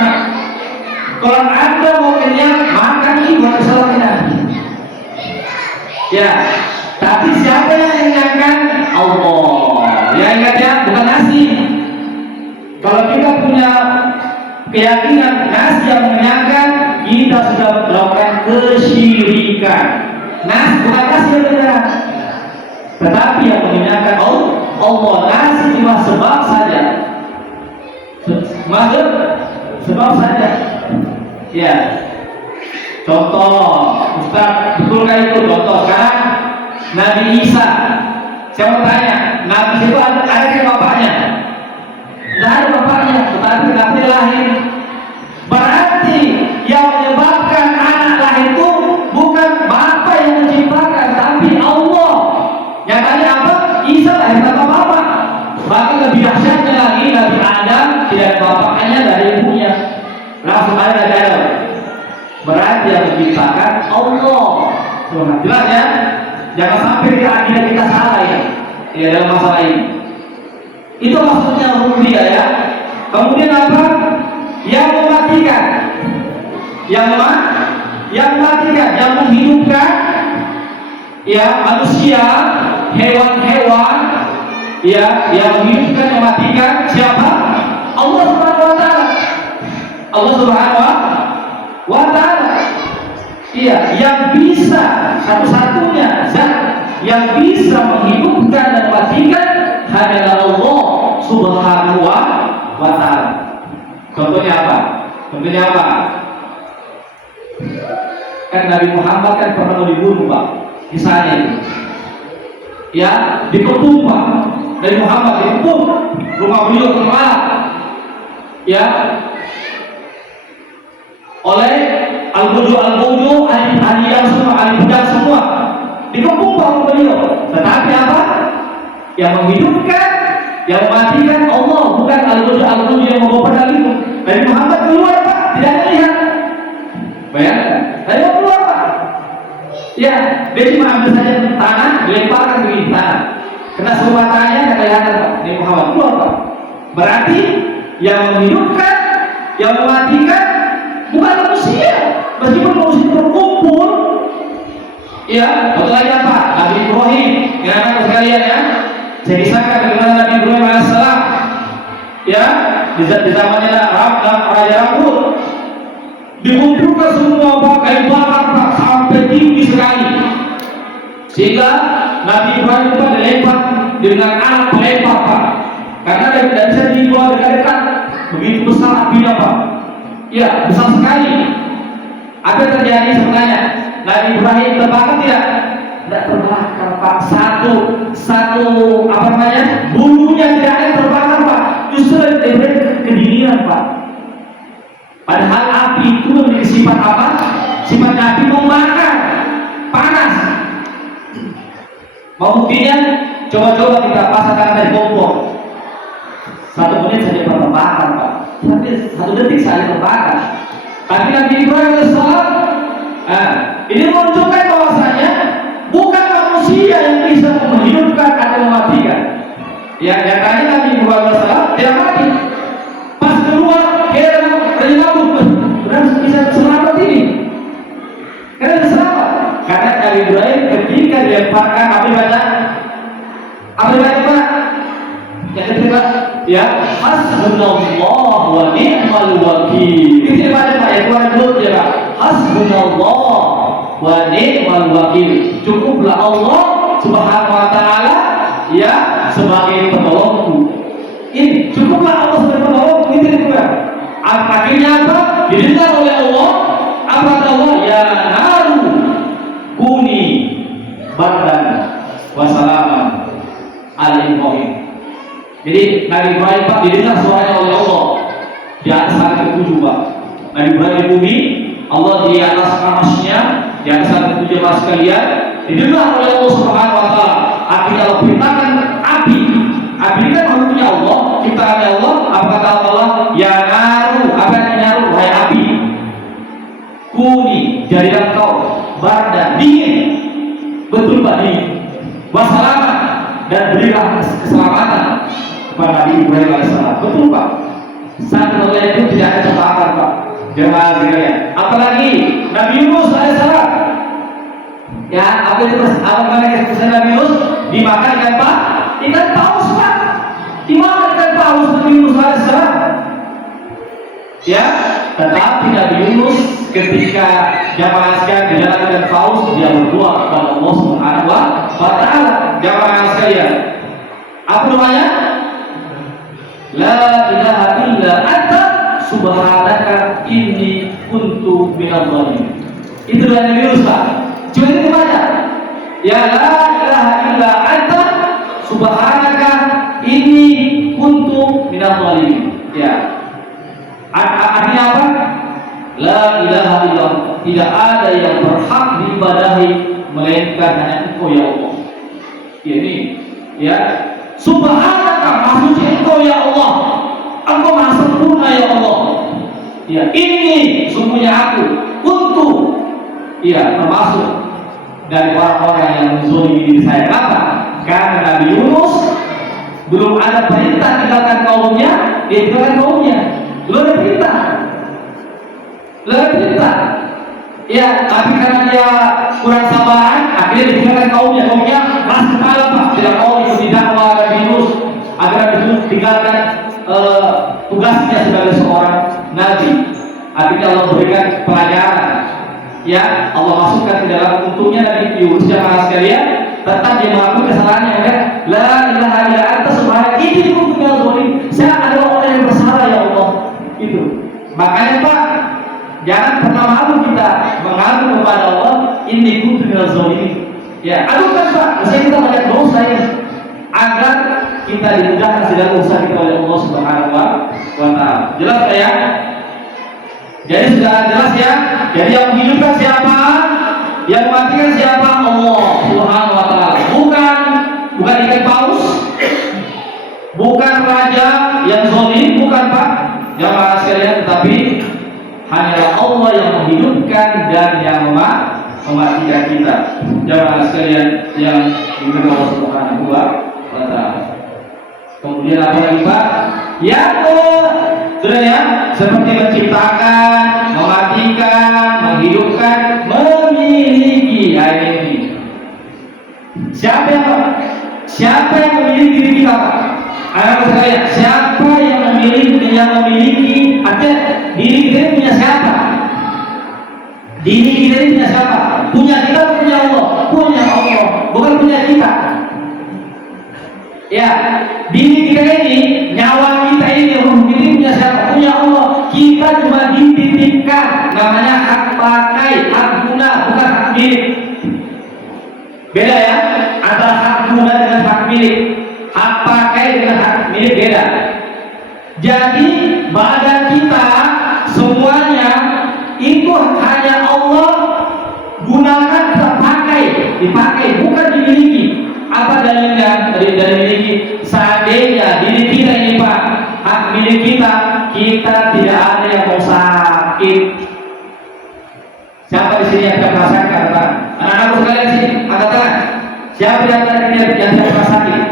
Kalau Anda mau kenyang, makan ini bukan kesalahan Nabi. Ya, tapi siapa yang mengenyangkan? Allah. Ya ingat ya, bukan nasi. Kalau kita punya keyakinan nasi yang mengenyangkan, kita sudah melakukan kesyirikan. Nasi bukan nasi yang benar, tetapi yang mengenyangkan Allah. Nasi cuma sebab saja. Maksud sebab saja. Ya. Contoh, Ustaz, betulkah itu contoh sekarang Nabi Isa? Saya mau tanya, Nabi itu ada bapaknya? Tidak ada bapaknya, tetapi kenapa dia lahir? Berarti yang menyebabkan anak lahir itu bukan bapak yang menciptakan, tapi Allah. Yang tadi apa? Isa lahir tanpa bapak. Bahkan lebih dahsyatnya lagi, Nabi Adam tidak ada bapaknya dari ibunya. Langsung ada Nabi Adam. Berarti yang menciptakan Allah. Jelas ya? Jangan sampai akidah kita salah ya dalam masalah ini. Itu maksudnya rububiyah ya. Kemudian apa? Yang mematikan, yang mematikan, yang menghidupkan ya manusia, hewan-hewan, Ya, yang menghidupkan, mematikan siapa? Allah Subhanahu wa taala. Allah Subhanahu wa taala. Iya, yang bisa, satu-satunya zat yang bisa menghidupkan dan mematikan hanyalah Allah Subhanahu wa taala. Contohnya apa? Contohnya apa? Kan Nabi Muhammad kan pernah mau dibunuh, Pak. Kisahnya itu. Ya, dikepung, Pak. Nabi Muhammad dikepung, rumah beliau termalak. Ya. Oleh al-budu, ahli yang semua, ahli bidang semua. Dikepung Pak beliau. Tetapi apa? Yang menghidupkan, yang mematikan Allah, bukan al-budu yang membawa pedang itu. Nabi Muhammad keluar, Pak, tidak melihat. Bayangkan, Nabi keluar, Pak. Ya, dia cuma ambil saja tanah, dilemparkan begini tanah. Kena seluruh matanya, tidak kelihatan, Pak. Nabi Muhammad keluar, Pak. Berarti yang menghidupkan, yang mematikan bukan manusia. Meskipun manusia berkumpul, ya, betul lagi apa? Nabi Ibrahim, anak sekalian ya. Saya kisahkan bagaimana Nabi Ibrahim alaihissalam, ya, di zamannya Raja Ramud, dikumpulkan semua pakai bakar Pak, sampai tinggi sekali, sehingga Nabi Ibrahim itu dilempar dengan alat pelempar Pak, karena tidak bisa dibawa dekat-dekat, begitu besar apinya Pak. Ya, besar sekali. Apa yang terjadi sebenarnya? Nabi Ibrahim terbakar tidak? Tidak terbakar, Pak. Satu apa namanya? Bulunya tidak ada terbakar, Pak. Justru Ibrahim kedinginan, Pak. Padahal api itu memiliki sifat apa? Sifat api membakar, panas. Mau buktinya? Coba-coba kita pasangkan dari kompor. 1 menit saja terbakar, Pak. Tapi 1 detik saja terbakar. Tapi Nabi Ibrahim alaihissalam, ini menunjukkan bahwasanya bukan manusia yang bisa menghidupkan atau mematikan. Ya, nyatanya Nabi Ibrahim alaihissalam dia mati. Pas keluar dari lambung, bisa selamat ini. Karena selamat. Karena Nabi Ibrahim ketika dilemparkan apa baca? Apa baca Pak? Yang ketiga, ya, hasbunallah wa ni'mal wakil. Itu baca Pak, yang keluar dulu ya Pak. Hasbunallah wa ni'mal wakil. Cukuplah Allah Subhanahu wa taala ya sebagai penolongku. Ini cukuplah Allah sebagai penolongku, itu juga. Akhirnya apa? Didengar oleh Allah. Apa kata Allah? Ya naru kuni bardan wa salaman al-Ibrahim. Jadi Nabi Ibrahim Pak didengar suaranya oleh Allah di atas langit ketujuh Pak. Nabi Ibrahim di bumi, Allah di atas arasnya, di atas langit ketujuh Pak sekalian, didengar oleh Allah Subhanahu wa taala. Akhirnya Allah perintahkan api. Api kan makhluknya Allah, ciptaannya Allah. Apa kata Allah? Ya naru, apa yang naru? Wahai api, kuni, jadilah kau bardan, dingin. Betul Pak, dingin. Wassalaman, dan berilah keselamatan kepada Nabi Ibrahim alaihissalam. Betul Pak. Saat oleh itu tidak ada terbakar Pak. Jemaah sekalian. Apalagi Nabi Yunus alaihissalam. Ya, apa itu kisah Nabi Yunus? Dimakan ikan Pak? Ikan paus Pak. Dimakan ikan paus Nabi Yunus alaihissalam. Ya, tetapi Nabi Yunus ketika jamaah sekalian di dalam ikan paus, dia berdoa kepada Allah Subhanahu wa taala. Jamaah sekalian, apa doanya? La ilaha illa anta subhanaka inni kuntu minadh dhalimin. Itu doa Nabi Yunus Pak. Coba kita baca. Ya la ilaha illa anta subhanaka inni kuntu minadh dhalimin. Ya. Artinya apa? La ilaha illa, tidak ada yang berhak diibadahi melainkan hanya Engkau ya Allah. Ini ya, subhanaka, maksudnya Engkau ya Allah, Engkau maha sempurna ya Allah. Ya, ini sungguhnya aku untuk ya termasuk dari orang-orang yang menzalimi diri saya. Kenapa? Karena Nabi Yunus belum ada perintah tinggalkan kaumnya, dia tinggalkan kaumnya. Belum ada perintah. Ya, tapi karena dia kurang sabaran, akhirnya ditinggalkan kaumnya. Kaumnya keras kepala Pak. Tidak mau ikuti dakwah Nabi Yunus. meninggalkan tugasnya sebagai seorang nabi. Artinya Allah berikan pelajaran, ya Allah masukkan ke dalam untungnya Nabi Yunus jamaah sekalian, tetap dia mengakui kesalahannya, kan? La ilaha illa anta subhanaka inni kuntu minadz dzalimin. Saya adalah orang yang bersalah ya Allah. Itu. Makanya Pak, jangan pernah malu kita mengaku kepada Allah, inni kuntu minadz dzalimin. Ya, adukan Pak, saya kita banyak dosa ya, agar kita dimudahkan segala usaha kita oleh Allah Subhanahu wa taala. Jelas ya? Jadi sudah jelas ya. Jadi yang menghidupkan siapa? Yang mematikan siapa? Allah Subhanahu wa taala. Bukan ikan paus, bukan raja yang zalim, bukan Pak. Jamaah sekalian, tetapi hanyalah Allah yang menghidupkan dan yang mematikan kita. Jamaah sekalian yang dimuliakan Allah Subhanahu wa taala. Kemudian apa lagi Pak? Sudah ya, seperti menciptakan, mematikan, menghidupkan, memiliki. Ini. Siapa yang memiliki diri kita Pak? Anak saya, siapa yang memiliki? Artinya diri kita punya siapa? Diri kita punya siapa? Punya kita, punya Allah, bukan punya kita. Ya, diri kita ini, nyawa kita ini, ruh kita punya siapa? Punya Allah. Kita cuma dititipkan, namanya hak pakai, hak guna, bukan hak milik. Beda ya, antara hak guna dengan hak milik. Hak pakai dengan hak milik beda. Jadi badan kita semuanya itu hanya Allah gunakan, dipakai, bukan dimiliki. Apa dalilnya? Dari miliki. Seandainya diri kita ini Pak, hak milik kita tidak ada yang mau sakit. Siapa di sini yang tidak merasakan Pak? Anak-anakku sekalian sini, angkat tangan. Siapa yang tidak pernah sakit?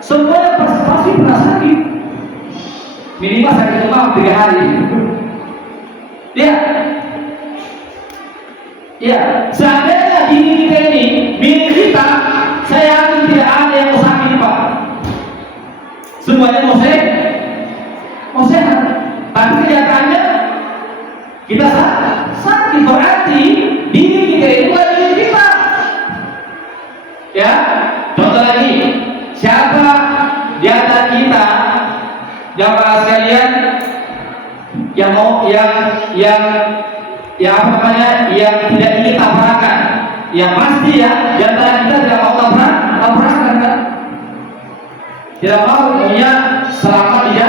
Semuanya pasti pernah sakit. Minimal sakit demam 3 hari. Ya, seandainya diri kita ini milik kita, saya yakin tidak ada yang mau sakit Pak. Semuanya mau sehat. Tapi kenyataannya kita sakit. Berarti diri kita itu bukan diri kita. Ya, contoh lagi, siapa di antara kita jamaah sekalian yang yang tidak ingin tabrakan? Yang pasti ya, di antara kita tidak mau tabrakan kan? Tidak mau punya selamat dia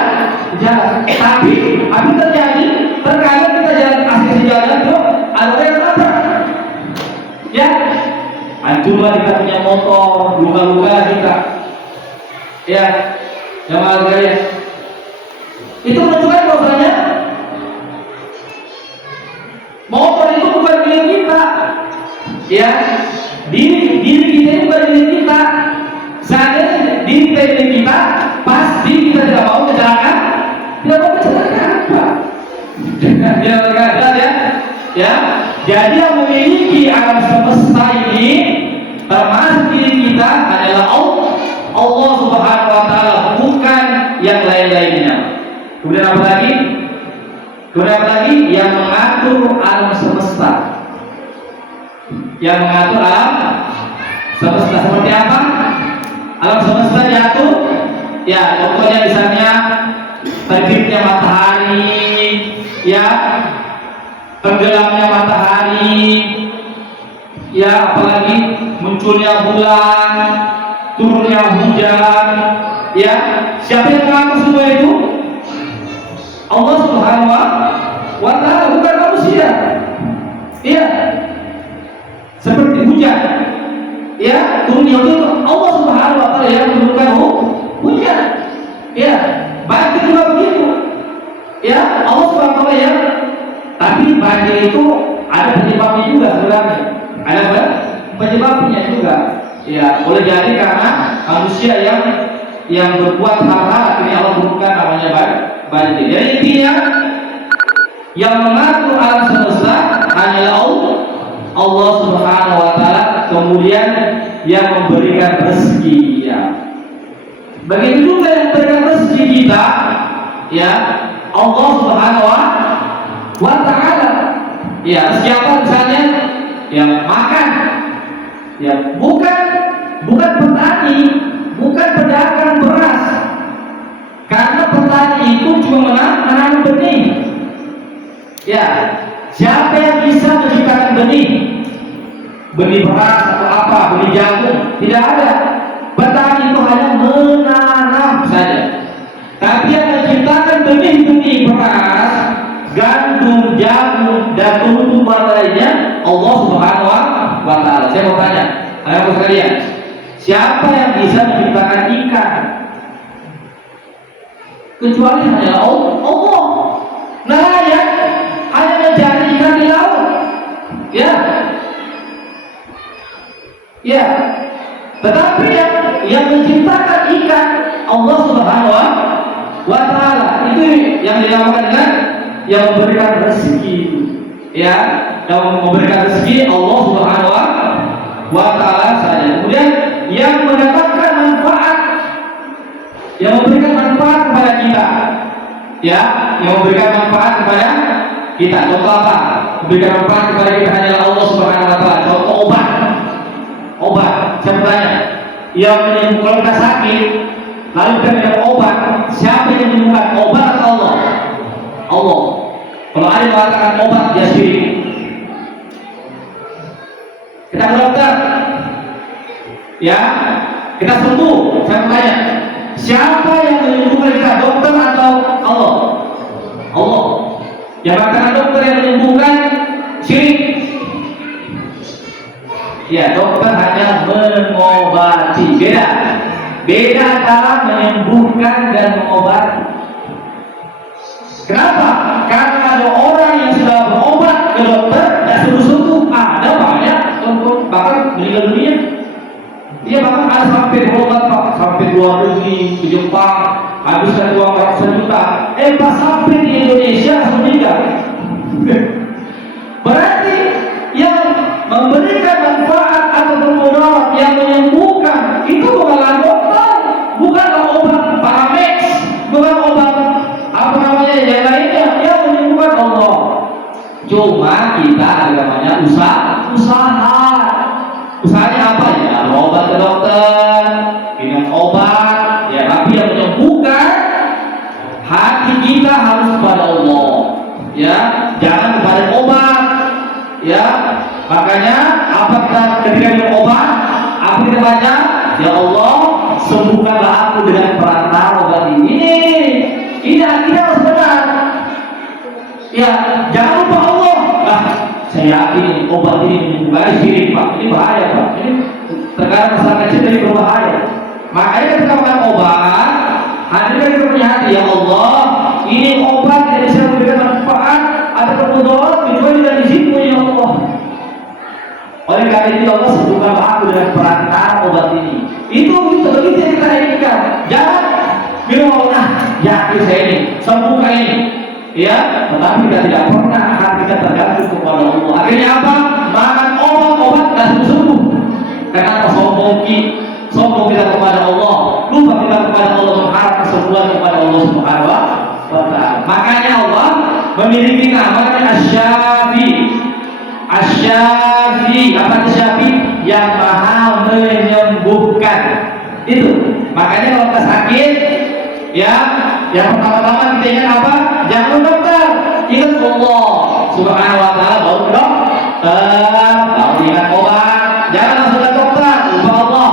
jalan. Tapi apa terjadi? Terkadang kita jalan asik jalan tuh ada yang tabrak. Ya, hancurlah kita punya motor, luka-luka kita. Ya, jamaah sekalian. Itu menunjukkan bahwasanya motor itu bukan milik kita. Ya, diri kita itu bukan milik kita. Seandainya diri kita milik kita, pasti kita tidak mau kecelakaan. Tidak mau kecelakaan Pak. Tidak kecelakaan ya. Jadi yang memiliki alam semesta ini, termasuk diri kita, adalah Allah Subhanahu wa taala, bukan yang lain-lainnya. Kemudian apa lagi? Yang mengatur alam semesta. Yang mengatur alam semesta seperti apa? Alam semesta diatur. Ya, contohnya misalnya terbitnya matahari, ya, tenggelamnya matahari, ya, apalagi munculnya bulan, turunnya hujan, ya. Siapa yang mengatur semua itu? Allah Subhanahu wa taala, bukan manusia. Iya. Seperti hujan. Ya, turunnya itu Allah Subhanahu wa taala yang menurunkan hujan. Ya, banjir juga begitu. Ya, Allah Subhanahu wa taala ya. Tapi banjir itu ada penyebabnya juga sebenarnya. Ada apa? Penyebabnya juga. Ya, boleh jadi karena manusia yang berbuat hal-hal akhirnya Allah menurunkan namanya banjir. Jadi intinya yang mengatur alam semesta hanyalah Allah Subhanahu wa taala, kemudian yang memberikan rezeki ya. Begitu juga yang memberikan rezeki rezeki kita, ya Allah Subhanahu wa Ta'ala. Ya, siapa misalnya yang makan, ya bukan petani, bukan pedagang beras, karena petani itu cuma menanam benih. Ya, siapa yang bisa menciptakan benih beras atau apa, benih jagung? Tidak ada. Petani itu hanya menanam saja. Tapi yang menciptakan benih-benih beras, gandum, jagung, dan tumbuh-tumbuhan lainnya Allah Subhanahu wa Ta'ala. Saya mau tanya, ayo sekalian, siapa yang bisa menciptakan ikan? Kecuali hanya Allah. Nelayan hanya mencari ikan di laut. Ya. Tetapi yang menciptakan ikan Allah Subhanahu wa Ta'ala. Itu yang dinamakan dengan yang memberikan rezeki. Ya, yang memberikan rezeki Allah Subhanahu wa Ta'ala saja. Kemudian yang mendapatkan manfaat, yang memberikan manfaat kepada kita, ya, yang memberikan manfaat kepada kita. Contoh apa? Memberikan manfaat kepada kita hanyalah Allah Subhanahu wa Ta'ala. Contoh obat. Saya bertanya, yang menyembuhkan kita sakit, lalu kita minum obat, siapa yang menyembuhkan? Obat atau Allah? Allah. Kalau ada yang mengatakan obat, dia syirik. Kita ke dokter, ya, kita sembuh. Saya bertanya, siapa yang menyembuhkan kita? Dokter atau Allah? Allah. Yang mengatakan dokter yang menyembuhkan, syirik. Ya, dokter hanya mengobati. Beda antara menyembuhkan dan mengobati. Kenapa? Karena ada orang yang sudah berobat ke dokter dan sembuh-sembuh. Ada banyak, bahkan meninggal dunia. Dia bahkan ada sampai berobat sampai luar negeri, ke Jepang, habiskan uang ratusan juta. Pas sampai di Indonesia langsung meninggal. Berarti yang memberikan manfaat atau mudarat, yang menyembuhkan itu bukanlah dokter, bukanlah obat Paramex, bukan obat apa namanya yang lainnya, yang menyembuhkan Allah. Cuma kita agamanya usahanya apa ya? Obat ke dokter, minum obat, ya, tapi yang menyembuhkan hati kita harus kepada Allah, ya, jangan kepada obat, ya. Makanya apa ketika minum obat, apa kita baca? Ya Allah, sembuhkanlah aku dengan perantara obat ini. Ini harus benar. Ya, jangan lupa Allah. Saya yakin obat ini menyembuhkan, syirik Pak. Ini bahaya Pak. Ini terkadang masalah kecil jadi berbahaya. Makanya ketika makan obat, hadirkan kita punya hati, ya Allah, ini obat yang bisa memberikan manfaat atau mudarat kecuali dari situ, ya Allah. Oleh karena itu Allah sembuhkanlah aku dengan perantara obat ini. Itu begitu yang kita inginkan. Jangan minum obat, yakin saya ini sembuhkan ini, ya. Tetapi kita tidak pernah hati kita tergantung kepada Allah. Akhirnya apa? Makan obat dan sembuh. Karena sombong kita kepada Allah, lupa kita kepada Allah, mengharap kesembuhan kepada Allah Subhanahu wa Ta'ala. Makanya Allah memiliki namanya Asy-Syafi, apa itu Syafi? Yang maha menyembuhkan. Itu. Makanya kalau kita sakit, ya, yang pertama-tama kita ingat apa? Jangan dokter, ingat Allah Subhanahu wa Ta'ala, baru dokter, baru ingat obat. Jangan langsung ke dokter, lupa Allah.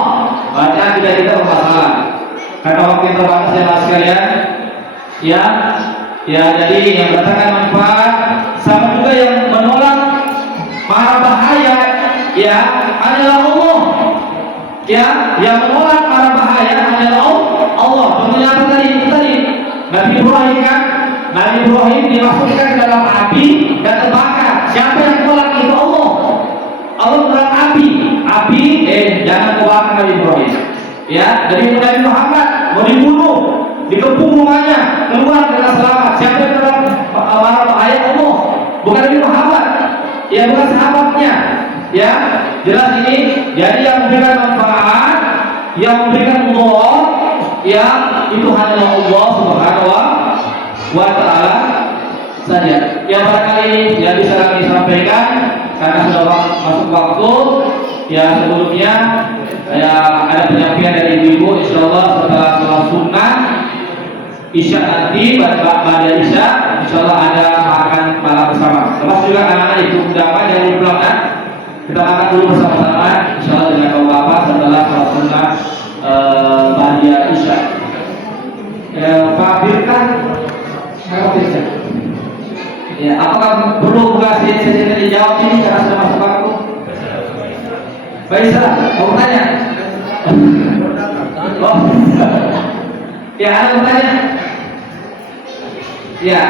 Baca kita bermasalah. Karena waktu yang terbatas ya sekalian, ya, jadi yang mendatangkan manfaat sama juga yang menolak mara bahaya, ya, adalah Allah. Ya, yang menolak mara bahaya adalah Allah. Contohnya apa tadi? Nabi Ibrahim kan? Nabi Ibrahim dimasukkan ke dalam api dan terbakar. Siapa yang menolak itu? Allah. Allah menolak api, jangan terbakar Nabi Ibrahim. Ya, dari Nabi Muhammad mau dibunuh, dikepung rumahnya, keluar dengan selamat. Siapa yang menolak mara bahaya? Allah, bukan Nabi Muhammad. Ya, bukan sahabatnya. Ya, jelas ini. Jadi yang memberikan manfaat, yang memberikan mudarat, yang itu hanya Allah Subhanahu wa Ta'ala saja. Yang barangkali yang bisa kami sampaikan karena sudah masuk waktu, ya sebelumnya ya ada penyampaian dari ibu, insyaallah setelah sholat sunnah Isya nanti pada Isya insyaallah ada makan malam bersama. Terus juga anak-anak itu undangan yang pulang kan, kita makan dulu bersama-sama insyaallah dengan bapak setelah sholat sunnah pada Isya. Pak Birkan, ya, apakah perlu buka sesi dijawab ini karena sudah masuk waktu? Baik, mau tanya? Oh, ya ada bertanya? Ya,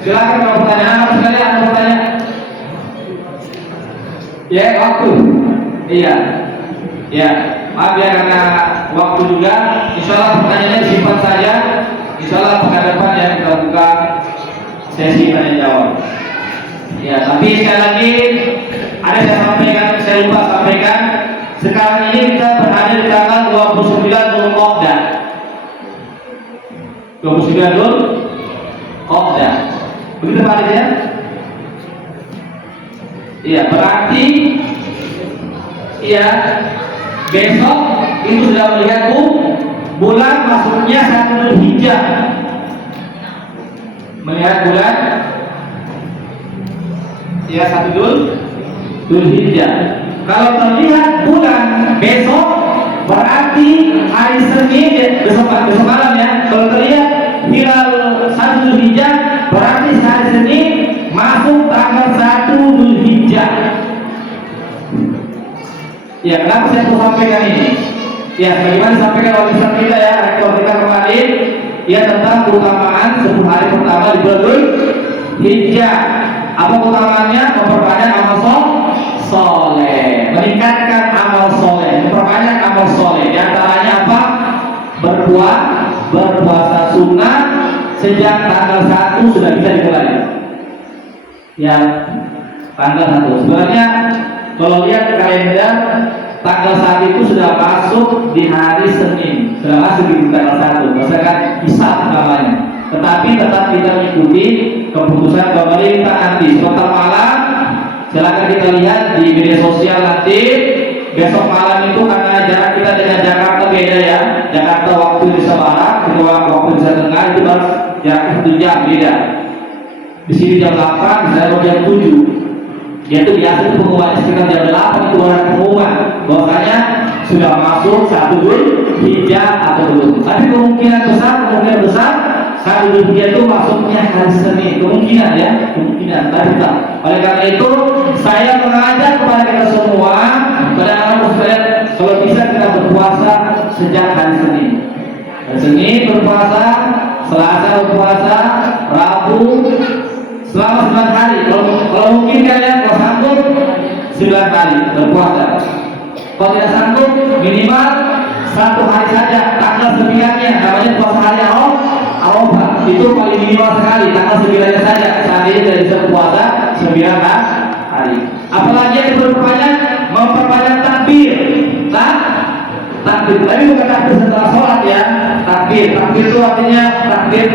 silakan kalau pertanyaan apa sekali ada bertanya? Ya, waktu. Iya, ya. Maaf ya karena waktu juga. Insyaallah pertanyaannya disimpan saja. Insyaallah pekan depan ya kita buka sesi tanya jawab. Ya, tapi sekali lagi ada saya lupa sampaikan. Sekarang ini kita berada di tanggal 29 Dzulqa'dah. 29 Dzulqa'dah. Begitu Pak ya? Iya, berarti iya besok itu sudah melihat bulan masuknya 1 Dzulhijjah. Melihat bulan ya 1 Dzulhijjah. Kalau terlihat bulan besok berarti hari Senin besok malam ya. Kalau terlihat hilal 1 Dzulhijjah berarti hari Senin masuk tanggal 1 Dzulhijjah. Ya, kenapa saya mau sampaikan ini? Ya, bagaimana disampaikan oleh Ustaz kita ya, rektor kita kemarin, ya tentang keutamaan 10 hari pertama di bulan Dzulhijjah. Apa keutamaannya? Memperbanyak amal soleh, meningkatkan amal soleh, memperbanyak amal soleh. Di antaranya apa? Berpuasa sunnah sejak tanggal 1 sudah bisa dimulai. Ya, tanggal 1. Sebenarnya kalau lihat kalender tanggal 1 itu sudah masuk di hari Senin, sudah masuk di tanggal 1, misalkan hisab namanya. Tetapi tetap kita mengikuti keputusan pemerintah nanti. Sebentar malam, silakan kita lihat di media sosial nanti. Besok malam itu karena jarak kita dengan Jakarta beda ya. Jakarta waktu Indonesia Barat, waktu Indonesia Tengah itu baru jarak 1 jam beda. Di sini jam 8, di sana jam 7. Yaitu biasa itu pengumuman sekitar jam 8 itu orang pengumuman bahwasanya sudah masuk 1 Dzulhijjah atau belum. Tapi kemungkinan besar 1 Dzulhijjah itu masuknya hari Senin. Kemungkinan ya, kemungkinan. Tapi tak. Oleh karena itu saya mengajak kepada kita semua, kepada anak sekalian, kalau bisa kita berpuasa sejak hari Senin. Hari Senin berpuasa, Selasa berpuasa, Rabu selama 9 hari. Kalau mungkin kalian kalau sanggup 9 hari berpuasa. Kalau tidak sanggup minimal 1 hari saja. Tanggal 9-nya namanya puasa hari Arafah. Itu paling minimal sekali. Tanggal 9-nya saja. Saat ini sudah bisa puasa 9 hari. Apalagi yang memperbanyak takbir. Takbir. Tapi bukan takbir setelah sholat ya. Takbir itu artinya takbir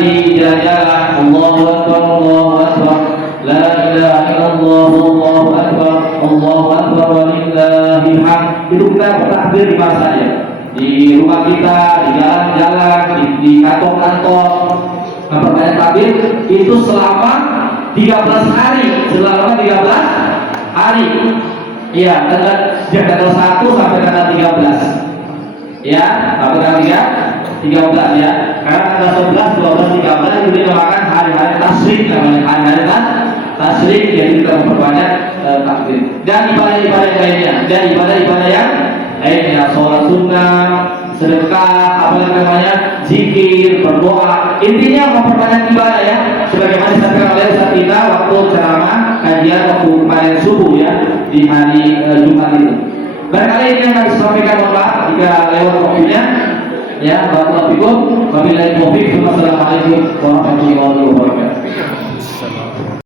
di jalan-jalan. Allahu Akbar, Allahu Akbar, la ilaha illallah, Allahu Akbar, Allahu Akbar, walillahil hamd. Itu kita bertakbir di mana saja, di rumah kita, di jalan-jalan, di kantor-kantor. Memperbanyak takbir itu selama 13 hari, selama 13 hari. Iya, tanggal 1 sampai tanggal 13. Ya, sampai tanggal 13 ya. Karena tanggal 11, 12, 13 itu dinamakan hari-hari tasyrik, namanya hari-hari tasyrik, jadi kita memperbanyak takbir. Dan ibadah-ibadah yang lainnya, dan ibadah-ibadah yang lainnya, sholat sunnah, sedekah, apa namanya, zikir, berdoa. Intinya memperbanyak ibadah ya. Sebagaimana disampaikan oleh Ustaz kita waktu ceramah kajian waktu kemarin subuh ya, di hari Jumat itu. Barangkali ini yang harus disampaikan Bapak jika lewat waktunya. Ya, barakallahu fikum. Wabillahi taufiq. Wassalamualaikum warahmatullahi wabarakatuh.